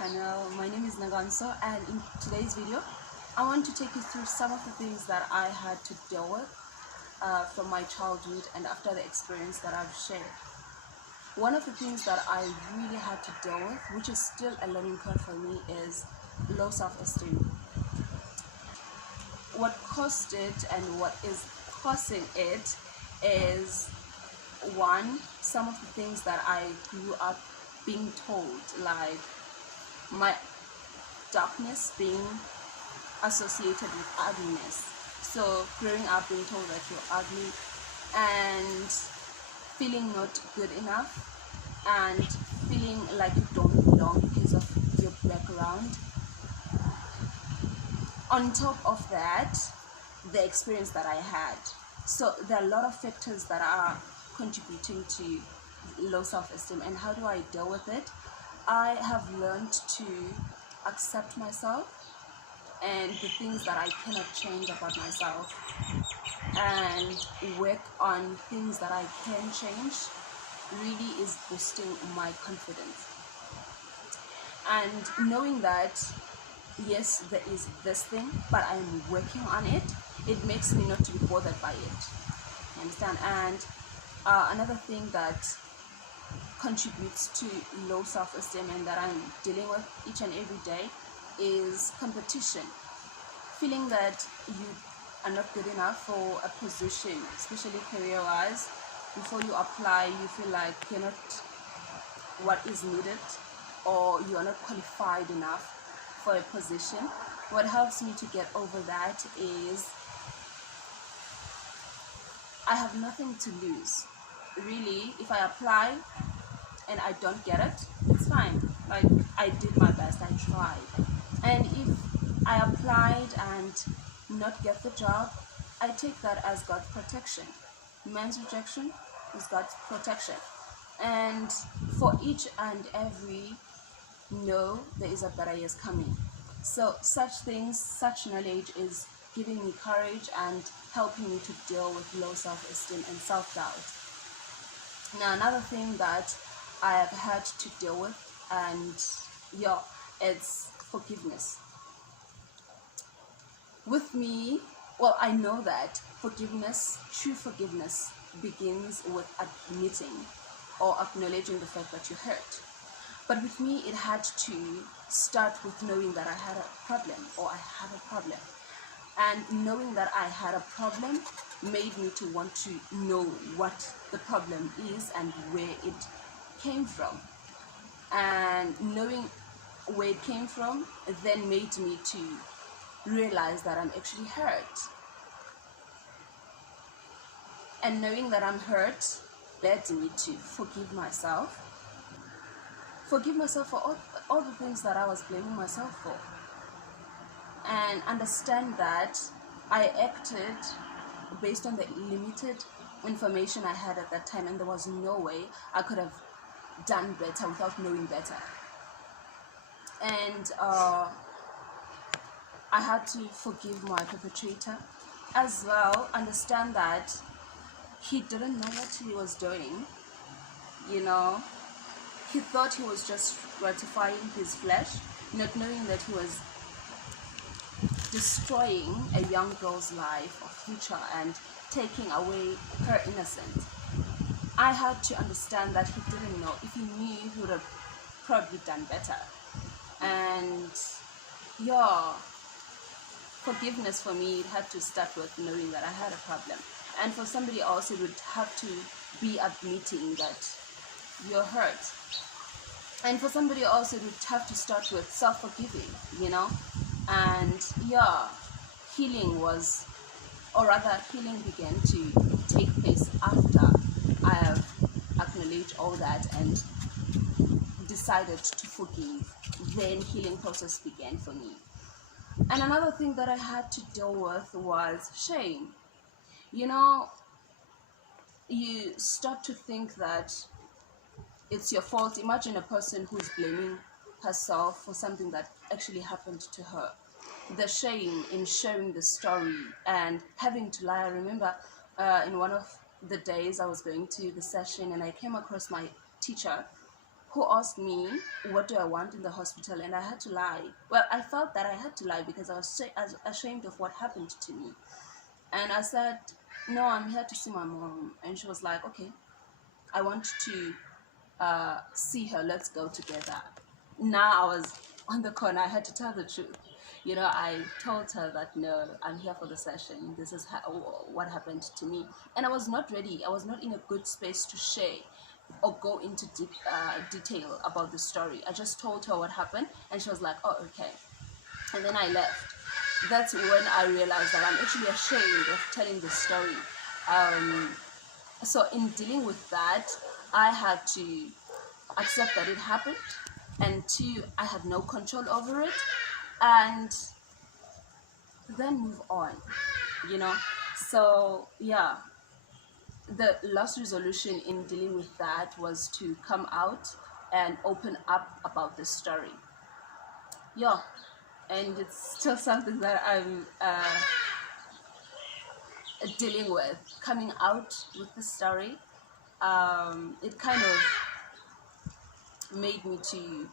channel. My name is Naganso, and in today's video I want to take you through some of the things that I had to deal with from my childhood and after the experience that I've shared. One of the things that I really had to deal with, which is still a learning curve for me, is low self-esteem. What caused it and what is causing it is, one, some of the things that I grew up being told, like my darkness being associated with ugliness. So growing up being told that you're ugly and feeling not good enough and feeling like you don't belong because of your background. On top of that, the experience that I had. So there are a lot of factors that are contributing to low self-esteem. And how do I deal with it? I have learned to accept myself and the things that I cannot change about myself, and work on things that I can change. Really is boosting my confidence. And knowing that yes, there is this thing, but I'm working on it, it makes me not to be bothered by it. You understand? And another thing that contributes to low self-esteem and that I'm dealing with each and every day is competition. Feeling that you are not good enough for a position, especially career-wise. Before you apply, you feel like you're not what is needed, or you are not qualified enough for a position. What helps me to get over that is I have nothing to lose. Really, if I apply and I don't get it, it's fine. Like, I did my best, I tried. And if I applied and not get the job, I take that as God's protection. Man's rejection is God's protection. And for each and every no, there is a better years coming. So such things, such knowledge is giving me courage and helping me to deal with low self-esteem and self-doubt. Now, another thing that I have had to deal with, and it's forgiveness. With me, well, I know that forgiveness, true forgiveness, begins with admitting or acknowledging the fact that you hurt. But with me, it had to start with knowing that I had a problem, or I have a problem. And knowing that I had a problem made me to want to know what the problem is and where it came from. And knowing where it came from then made me to realize that I'm actually hurt. And knowing that I'm hurt led me to forgive myself. Forgive myself for all the things that I was blaming myself for. And understand that I acted based on the limited information I had at that time, and there was no way I could have done better without knowing better. And I had to forgive my perpetrator as well. Understand that he didn't know what he was doing. He thought he was just gratifying his flesh, not knowing that he was destroying a young girl's life or future and taking away her innocence. I had to understand that he didn't know. If he knew, he would have probably done better. And forgiveness for me, it had to start with knowing that I had a problem. And for somebody else, it would have to be admitting that you're hurt. And for somebody else, it would have to start with self-forgiving, And healing was, or rather healing began to take place after I have acknowledged all that and decided to forgive. Then healing process began for me. And another thing that I had to deal with was shame. You start to think that it's your fault. Imagine a person who's blaming herself for something that actually happened to her. The shame in sharing the story and having to lie. I remember in one of the days I was going to the session and I came across my teacher who asked me what do I want in the hospital, and I had to lie. Well, I felt that I had to lie because I was ashamed of what happened to me. And I said, no, I'm here to see my mom. And she was like, okay, I want to see her, let's go together. Now I was on the corner, I had to tell the truth. I told her that no, I'm here for the session, this is what happened to me. And I was not ready, I was not in a good space to share or go into deep detail about the story. I just told her what happened, and she was like, oh, okay. And then I left. That's when I realized that I'm actually ashamed of telling this story. So in dealing with that, I had to accept that it happened, and two, I had no control over it, and then move on. So yeah, the last resolution in dealing with that was to come out and open up about the story. Yeah, and it's still something that I'm dealing with, coming out with the story. It kind of made me to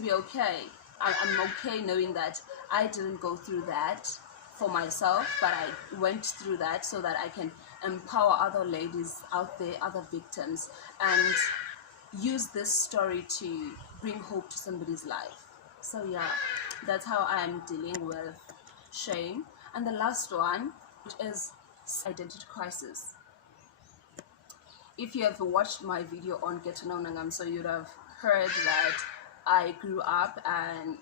be okay. I'm okay knowing that I didn't go through that for myself, but I went through that so that I can empower other ladies out there, other victims, and use this story to bring hope to somebody's life. So yeah, that's how I'm dealing with shame. And the last one, which is identity crisis. If you have watched my video on Get to Know Nangam, so you'd have heard that I grew up and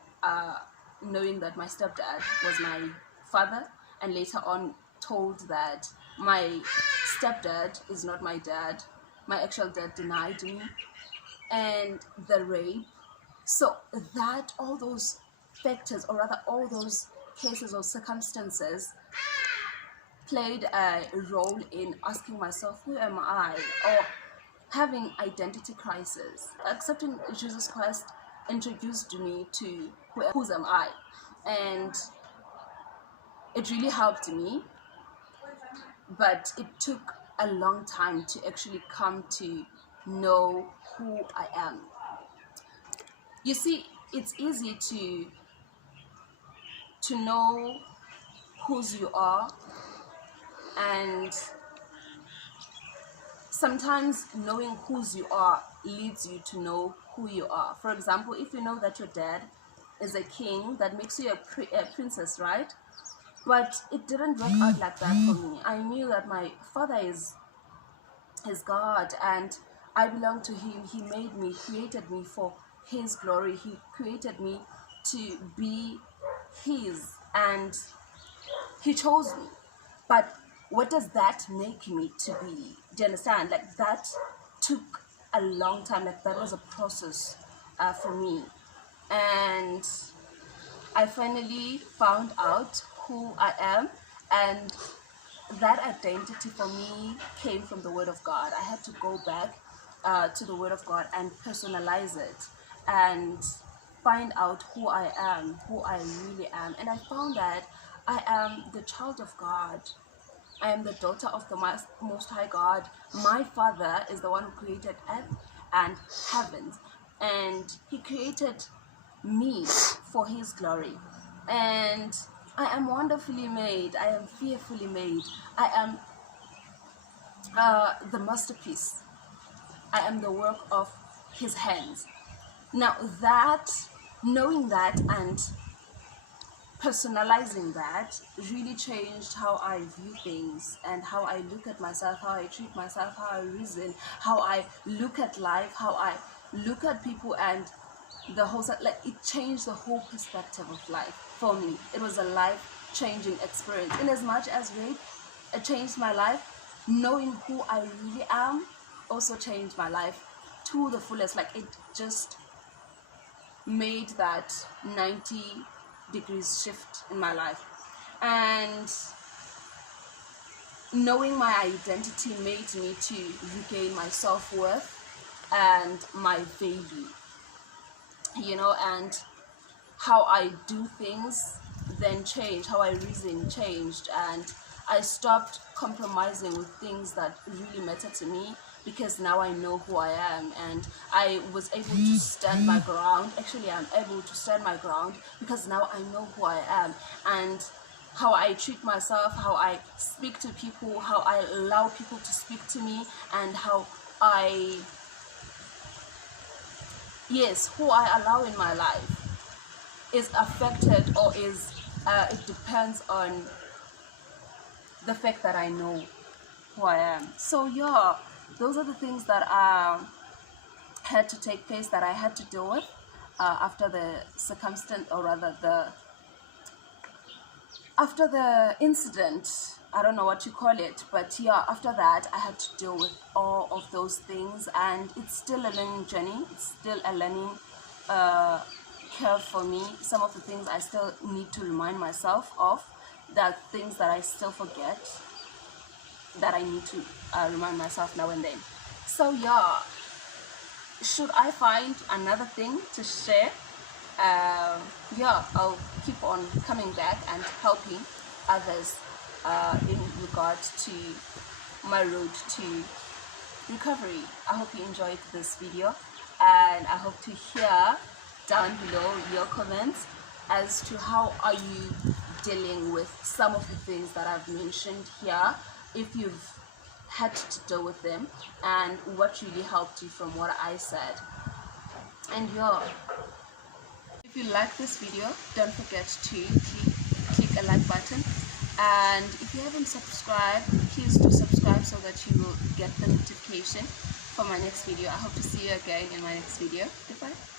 knowing that my stepdad was my father, and later on told that my stepdad is not my dad. My actual dad denied me, and the rape. So that all those factors, or rather all those cases or circumstances, played a role in asking myself, who am I? Or having identity crisis. Accepting Jesus Christ introduced me to who am I, and it really helped me, but it took a long time to actually come to know who I am. You see, it's easy to know whose you are, and sometimes knowing whose you are leads you to know who you are. For example, if you know that your dad is a king, that makes you a princess, right? But it didn't work out like that for me. I knew that my father is God, and I belong to him. He made me, created me for his glory. He created me to be his, and he chose me. But what does that make me to be? Do you understand? Like, that took a long time. Like, that was a process for me. And I finally found out who I am, and that identity for me came from the Word of God. I had to go back to the Word of God and personalize it and find out who I am, who I really am. And I found that I am the child of God. I am the daughter of the Most High God. My Father is the one who created earth and heavens, and He created me for His glory. And I am wonderfully made. I am fearfully made. I am the masterpiece. I am the work of His hands. Now, knowing that and personalizing that really changed how I view things and how I look at myself, how I treat myself, how I reason, how I look at life, how I look at people, and the whole, like, it changed the whole perspective of life for me. It was a life-changing experience. In as much as rape, it changed my life, knowing who I really am also changed my life to the fullest. Like, it just made that 90 degrees shift in my life. And knowing my identity made me to regain my self-worth and my value, and how I do things then changed, how I reason changed, and I stopped compromising with things that really matter to me, because now I know who I am, and I was able to stand my ground. Actually, I'm able to stand my ground because now I know who I am, and how I treat myself, how I speak to people, how I allow people to speak to me, and how who I allow in my life is affected, or is it depends on the fact that I know who I am. So yeah, those are the things that had to take place, that I had to deal with after the circumstance, or rather after the incident. I don't know what you call it, but yeah, after that I had to deal with all of those things, and it's still a learning journey. It's still a learning curve for me. Some of the things I still need to remind myself of, that things that I still forget, that I need to remind myself now and then. So yeah, should I find another thing to share, yeah, I'll keep on coming back and helping others in regards to my road to recovery. I hope you enjoyed this video, and I hope to hear down below your comments as to how are you dealing with some of the things that I've mentioned here, if you've had to deal with them, and what really helped you from what I said. And yeah, if you like this video, don't forget to click a like button, and if you haven't subscribed, please do subscribe so that you will get the notification for my next video. I hope to see you again in my next video. Goodbye.